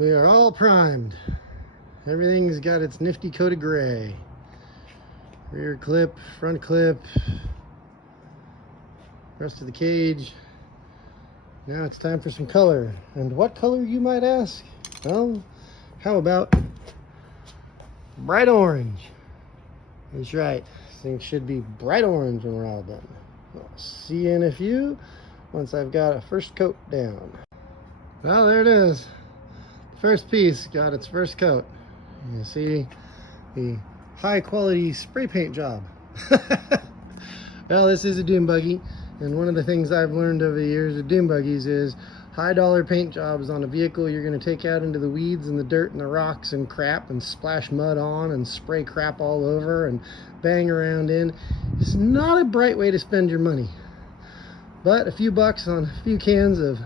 We are all primed. Everything's got its nifty coat of gray. Rear clip, front clip, rest of the cage. Now it's time for some color. And what color, you might ask? Well, how about bright orange? That's right. This thing should be bright orange when we're all done. I'll see you in a few once I've got a first coat down. Well, there it is. First piece got its first coat. You see the high quality spray paint job. Well, this is a Dune buggy, and one of the things I've learned over the years of Dune buggies is high dollar paint jobs on a vehicle you're going to take out into the weeds and the dirt and the rocks and crap and splash mud on and spray crap all over and bang around in. It's not a bright way to spend your money, but a few bucks on a few cans of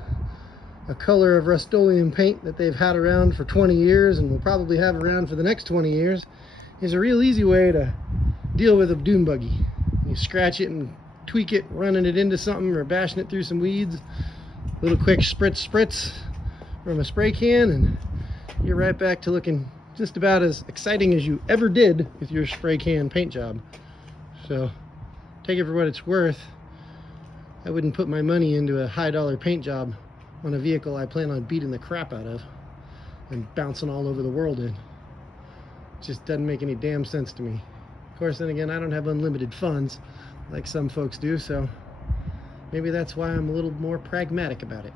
a color of Rust-Oleum paint that they've had around for 20 years and will probably have around for the next 20 years is a real easy way to deal with a Dune buggy. You scratch it and tweak it, running it into something or bashing it through some weeds. A little quick spritz from a spray can, and you're right back to looking just about as exciting as you ever did with your spray can paint job. So take it for what it's worth. I wouldn't put my money into a high dollar paint job on a vehicle I plan on beating the crap out of and bouncing all over the world in. It just doesn't make any damn sense to me. Of course, then again, I don't have unlimited funds like some folks do, so maybe that's why I'm a little more pragmatic about it.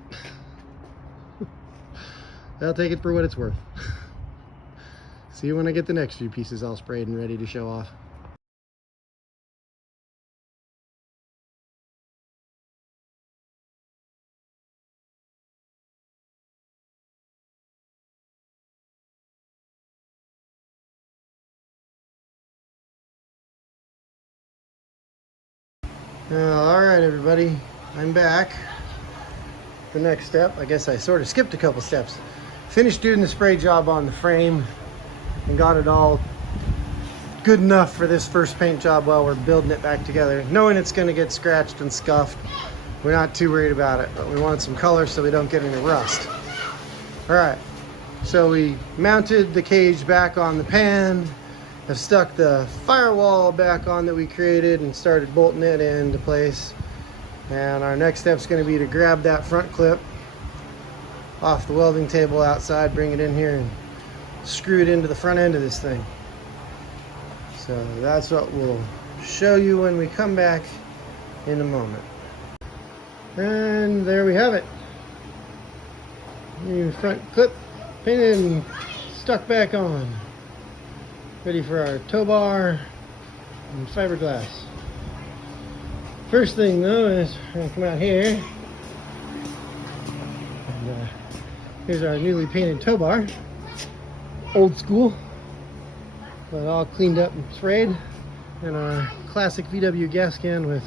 I'll take it for what it's worth. See you when I get the next few pieces all sprayed and ready to show off. All right, everybody, I'm back. The next step, I guess I sort of skipped a couple steps. Finished doing the spray job on the frame and got it all good enough for this first paint job while we're building it back together. Knowing it's going to get scratched and scuffed, we're not too worried about it, but we want some color so we don't get any rust. All right, so we mounted the cage back on the pan. I've stuck the firewall back on that we created and started bolting it into place. And our next step is going to be to grab that front clip off the welding table outside, bring it in here and screw it into the front end of this thing. So that's what we'll show you when we come back in a moment. And there we have it. New front clip painted and stuck back on. Ready for our tow bar and fiberglass. First thing though is we're gonna come out here, and here's our newly painted tow bar, old school, but all cleaned up and sprayed, and our classic VW gas can with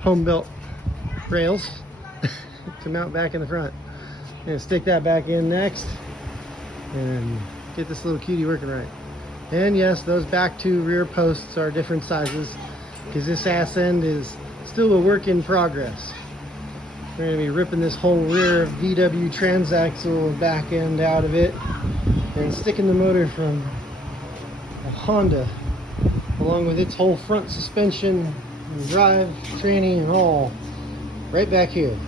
home built rails to mount back in the front. Gonna stick that back in next and get this little cutie working right. And yes, those back two rear posts are different sizes because this ass end is still a work in progress. We're going to be ripping this whole rear VW transaxle back end out of it and sticking the motor from a Honda along with its whole front suspension and drive, tranny, and all right back here.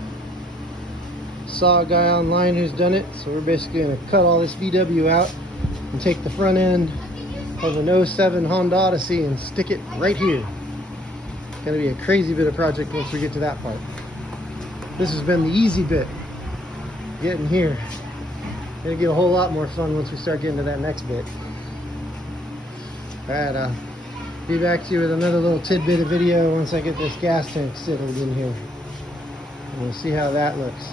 Saw a guy online who's done it, so we're basically going to cut all this VW out and take the front end of an 07 Honda Odyssey and stick it right here. It's going to be a crazy bit of project once we get to that part. This has been the easy bit, getting here. It'll get a whole lot more fun once we start getting to that next bit. Alright, I'll be back to you with another little tidbit of video once I get this gas tank settled in here. And we'll see how that looks.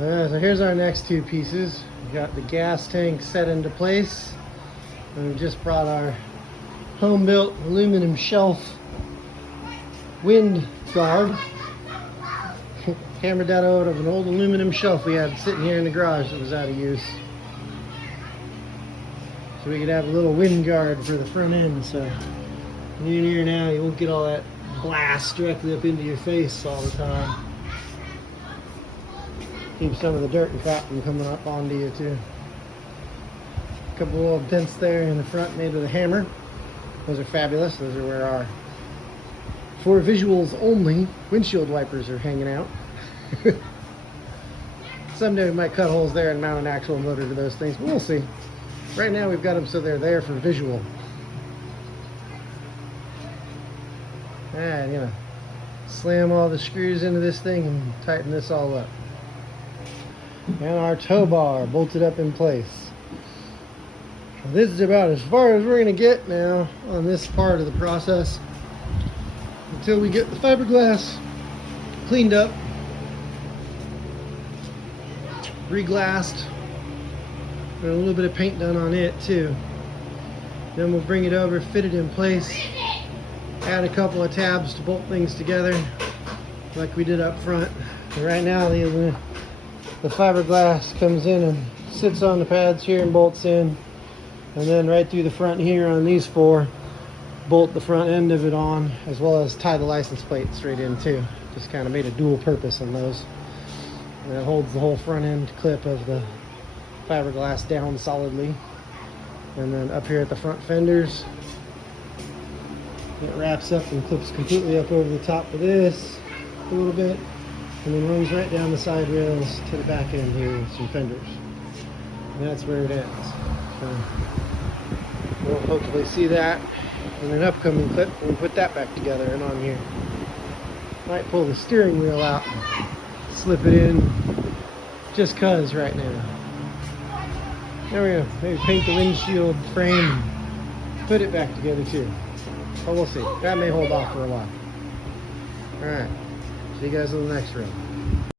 Alright, so here's our next two pieces. We've got the gas tank set into place. And we just brought our home-built aluminum shelf wind guard. Hammered that out of an old aluminum shelf we had sitting here in the garage that was out of use. So we could have a little wind guard for the front end. So when you're in here now, you won't get all that blast directly up into your face all the time. Keep some of the dirt and crap from coming up onto you too. A couple little dents there in the front made with a hammer. Those are fabulous. Those are where our, for visuals only, windshield wipers are hanging out. Someday we might cut holes there and mount an actual motor to those things, but we'll see. Right now we've got them so they're there for visual. And, you know, slam all the screws into this thing and tighten this all up. And our tow bar bolted up in place. This is about as far as we're going to get now on this part of the process until we get the fiberglass cleaned up, re-glassed, and a little bit of paint done on it too. Then we'll bring it over, fit it in place, add a couple of tabs to bolt things together like we did up front. And right now the fiberglass comes in and sits on the pads here and bolts in, and then right through the front here on these four, bolt the front end of it on, as well as tie the license plate straight in too. Just kind of made a dual purpose on those. And it holds the whole front end clip of the fiberglass down solidly. And then up here at the front fenders, it wraps up and clips completely up over the top of this a little bit, and then runs right down the side rails to the back end here with some fenders. And that's where it ends. So we'll hopefully see that in an upcoming clip when we put that back together and on here. Might pull the steering wheel out and slip it in just cause right now. There we go. Maybe paint the windshield frame, put it back together too. But we'll see. That may hold off for a while. Alright. See you guys in the next room.